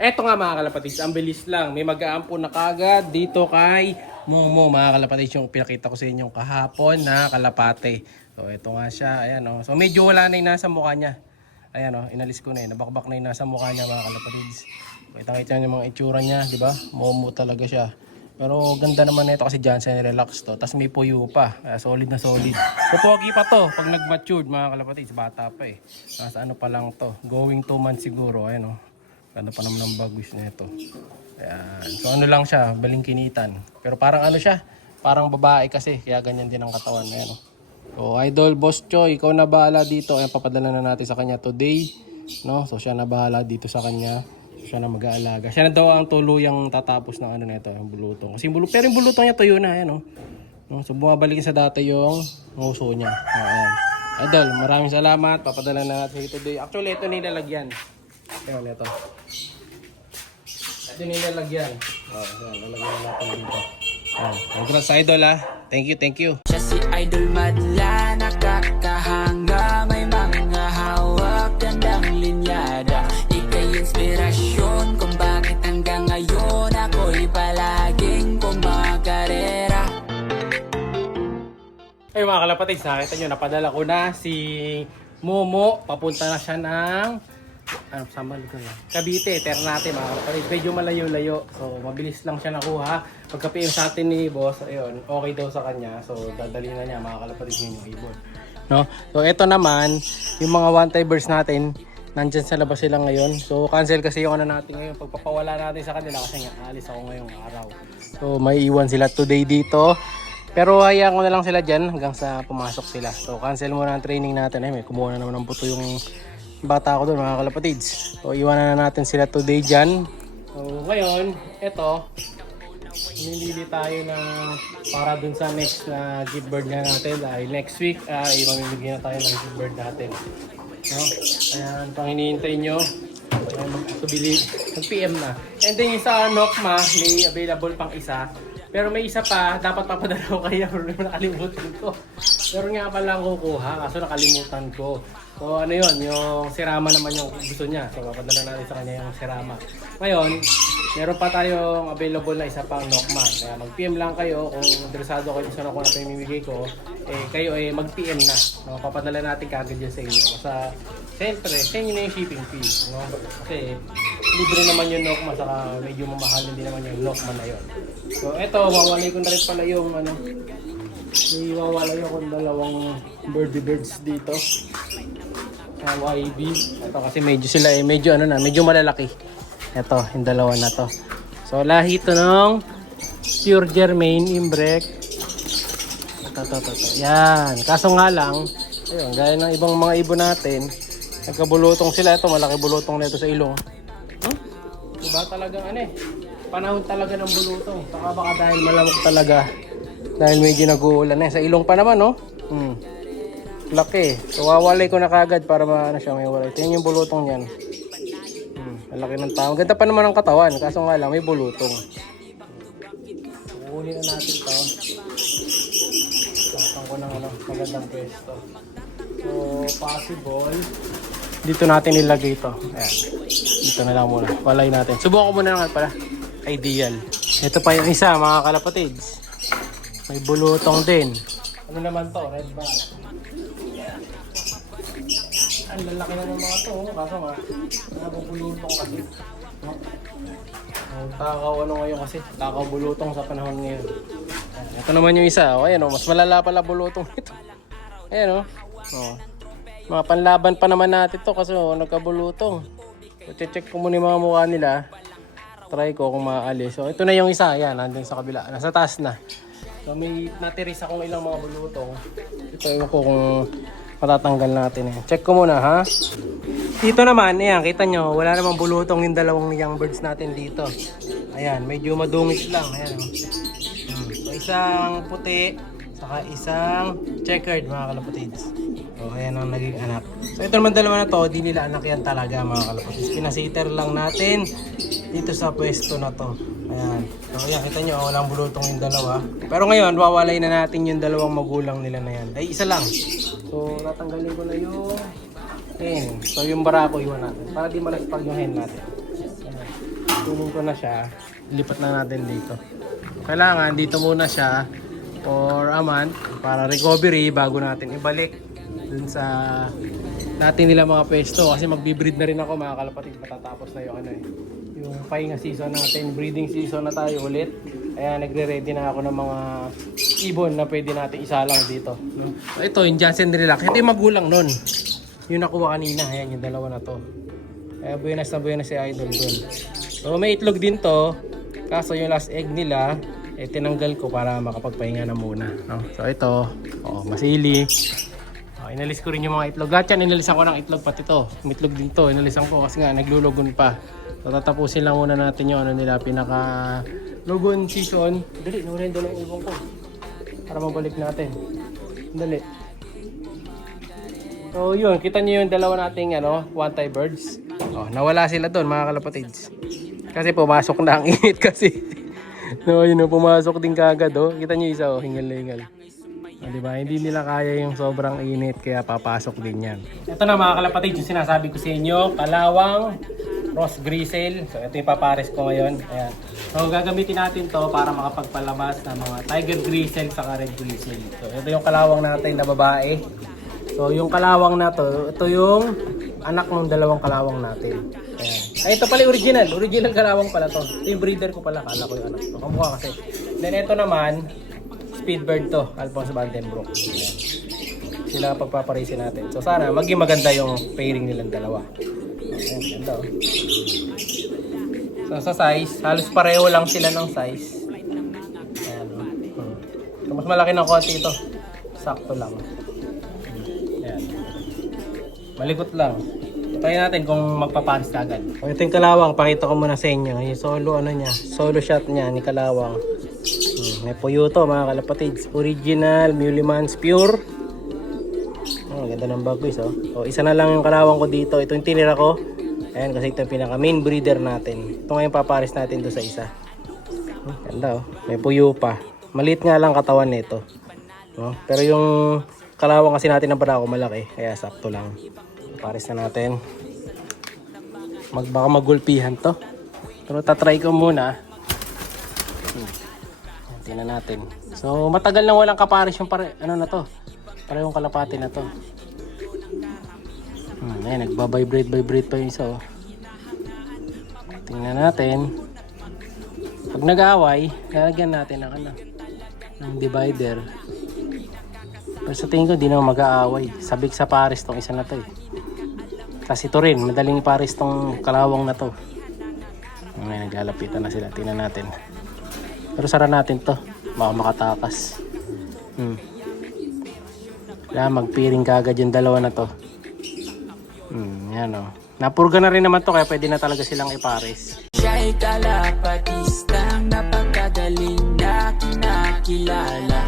Eto nga mga kalapatids, ang bilis lang. May mag-aampon na kagad dito kay Momo mga kalapatids, yung pinakita ko sa inyo kahapon na kalapate. So eto nga siya, ayan o. So medyo wala na yung nasa mukha niya. Ayan o, inalis ko na yun. Nabakbak na yung nasa mukha niya mga kalapatids. Kita-kita niyo yung mga itsura niya, di ba? Momo talaga siya. Pero ganda naman nito kasi Johnson relax to. Tapos may puyo pa. Kaya solid na solid. So pogi pa to pag nag-matured mga kalapatids. Bata pa eh. Nasa ano pa lang to. Going 2 months siguro. Ayan o. Ganda pa naman ng bagwis na ito. Ayan. So ano lang siya, balingkinitan. Pero parang ano siya, parang babae kasi. Kaya ganyan din ang katawan. Ayan, so Idol Boss Choy, ikaw na bahala dito. Ayan, papadala na natin sa kanya today. No? So siya na bahala dito sa kanya. So, siya na mag-aalaga. Siya na daw ang tuluyang tatapos ng ano na ito, yung bulutong. Kasi pero yung bulutong niya tuyo na. Ayan, no? So bumabalik sa dati yung nguso niya. Ayan. Idol, maraming salamat. Papadala na natin today. Actually, ito nilalagyan. Ayan, ito. Ito yung nilalagyan. Ayan, lalagyan na natin dito. Ayan. Congrats sa Idol ha. Thank you, thank you. Siya si Idol madla, nakakahanga, may mga hawak, gandang linyada. Ika'y inspirasyon kung bakit hanggang ngayon ako'y palaging kumakarera. Ay mga kalapatids, nakita nyo, napadala ko na si Momo. Papunta na siya ng Cavite, Ternate mga kalapatids. Medyo malayo-layo. So mabilis lang siya nakuha. Pagka-PM sa atin ni boss, ayun, okay daw sa kanya. So dadali na niya mga kalapatids yung ibon. No? So ito naman, yung mga one-timers natin, nandyan sa labas sila ngayon. So cancel kasi yung ano natin ngayon. Pagpapawala natin sa kanila kasi nga alis ako ngayong araw. So may iwan sila today dito. Pero hayaan ko na lang sila dyan hanggang sa pumasok sila. So cancel muna ang training natin. May kumuha na naman ng buto yung bata ko doon mga kalapatids. So iwanan na natin sila today dyan. So ngayon, eto, hinili tayo na para dun sa next na gift bird nga natin. Dahil next week, mamimigyan na tayo ng gift bird natin. No? Ayan, pang hinihintay nyo. Mag-PM na. And then yung sa Nokma, may available pang isa. Pero may isa pa, dapat papadala ko kaya nakalimutan ko. Pero nga pala ang kukuha, kaso nakalimutan ko. So ano yun, yung sirama naman yung gusto niya. So papadala natin sa kanya yung sirama. Ngayon, meron pa tayong available na isa pang Nokma. Kaya mag-PM lang kayo kung interesado kayo sa Nokma na pamimigay ko. Kayo mag-PM na. No, papadala natin kagad yun sa inyo. Basta, siyempre, sa inyo na yung shipping fee. No? Kasi libre naman yung Nokma, saka medyo mamahalin din naman yung Nokma na yun. So eto, wawalay ko na rin pala yung may wawalay akong dalawang birdie birds dito. YB. Ito kasi medyo sila medyo medyo malalaki. Ito, yung dalawa na to. So lahi to ng pure Germain imbrek. Ito. Yan. Kaso nga lang, ayun, gaya ng ibang mga ibon natin, nagkabulutong sila. Ito, malaki bulutong na ito sa ilong. Diba talagang panahon talaga ng bulutong. Saka baka dahil malamok talaga. Dahil medyo nag-uulan sa ilong pa naman, no? Laki. So wawalay ko na kagad para siya may walay. Tingnan yung bulutong niyan. Malaki ng tao. Ganda pa naman ang katawan. Kaso nga lang, may bulutong. Kukunin na natin ito. Lakpan ko ng magandang pwesto. So, possible. Dito natin ilagay ito. Ayan. Dito na lang muna. Walay natin. Subukan ko muna nga pala. Ideal. Ito pa yung isa, mga kalapatids. May bulutong din. Ano naman to? Red bar. Ang lalaki na ng mga to. Kaso nga, nakabulutong kasi. No? Takaw ngayon kasi. Takaw bulutong sa panahon ngayon. Ito naman yung isa. Ayan, mas malala pala bulutong ito. Ayan, mga panlaban pa naman natin to kasi nagkabulutong. So, check ko muna yung mga mukha nila. Try ko kung maaalis. So ito na yung isa. Ayan, nandun sa kabila. Nasa taas na. So may natiris akong ilang mga bulutong. Ito yung ko kung matatanggal natin. Check ko muna ha. Dito naman, ayan, kita nyo, wala namang bulutong yung dalawang young birds natin dito. Ayan, medyo madungis lang. Ayan. So isang puti, saka isang checkered mga kalapatids. So ayan ang naging anak. So ito naman dalawa na to, di nila anak yan talaga mga kalapatids. Pinasiter lang natin dito sa pwesto na to. Ayan. So ayan, kita nyo, walang bulutong yung dalawa. Pero ngayon, wawalay na natin yung dalawang magulang nila na yan. Ay, isa lang. So natanggalin ko na yung hen. So yung barako iwan natin. Para di malaspag yung hen natin. Ayan. kunin ko na siya, lipat na natin dito. Kailangan dito muna siya for a month para recovery bago natin ibalik dun sa natin nila mga pwesto kasi magbi-breed na rin ako mga kalapatid. Matatapos na yung yung pahinga season natin, breeding season na tayo ulit. Kaya nagre-ready na ako ng mga ibon na pwede natin isalang dito. So ito yung Jansen Relax. Ito yung magulang nun. Yung nakuha kanina. Ayan yung dalawa na to. Kaya buenas na si Idol dun. So may itlog din to. Kaso yung last egg nila tinanggal ko para makapagpahinga na muna. No? So ito, masili. Inalis ko rin yung mga itlog. Lahat yan, inalisan ko ng itlog pati to. May itlog din to. Inalisan ko kasi nga naglulugon pa. So tatapusin lang muna natin yung nila pinaka lugon season. Dali, nawala yung dalawang ibon ko. Para mabalik natin. Dali. So yun, kita nyo yung dalawa nating one-tie birds. Nawala sila doon mga kalapatids. Kasi pumasok na ang init kasi. No, yun pumasok din kagad Kita nyo isa hingal na hingal. Diba? Hindi nila kaya yung sobrang init kaya papasok din yan. Ito na mga kalapatid yung sinasabi ko sa inyo. Kalawang Ross Grizzle. So ito yung papares ko ngayon. Ayan. So gagamitin natin to para makapagpalabas ng mga Tiger Grizzle saka Red Grizzle. So ito yung kalawang natin na babae. So yung kalawang na to, ito yung anak ng dalawang kalawang natin. Ayan. Ay ito pala original. Original kalawang pala to. Ito yung breeder ko pala. Kala ko yung anak to. Kamukha kasi. Then ito naman Speedbird to, Alphonse Vandenbroek. Sila pagpaparisin natin. So sana maging maganda yung pairing nilang dalawa. Ayan, ganda So sa size, halos pareho lang sila ng size. Ayan. So mas malaki ng konti ito. Sakto lang. Ayan. Malikot lang. Try natin kung magpaparis ka agad. So ito yung kalawang, pakita ko muna sa inyo. Yung solo niya, solo shot niya ni kalawang. May puyo to mga kalapatids. Original Mulimans Pure. Ganda ng bagwis isa na lang yung kalawang ko dito. Ito yung tinira ko. Ayan kasi ito yung pinaka main breeder natin. Ito ngayon papares natin doon sa isa. Ganda May puyo pa. Maliit nga lang katawan nito. Pero yung kalawang kasi natin ng barako malaki. Kaya sakto lang. Papares na natin. Baka magulpihan to. Pero tatry ko muna. Tingnan natin. So matagal nang walang kapares yung na to. Parehong kalapati na to. Ayan, nagba-vibrate pa yung isa Tingnan natin. Pag nag-aaway, lalagyan natin ng divider. Pero sa tingin ko, di naman mag-aaway. Sabik sa pares tong isa na to Kasi ito rin, madaling pares tong kalawang na to. Ngayon, naglalapitan na sila. Tingnan natin. Pero sara natin to. Baka makatakas. Kaya magpiring kagad yung dalawa na to. Yan Napurga na rin naman to kaya pwede na talaga silang ipares. Siya'y kalapatistang napakagaling na kinakilala.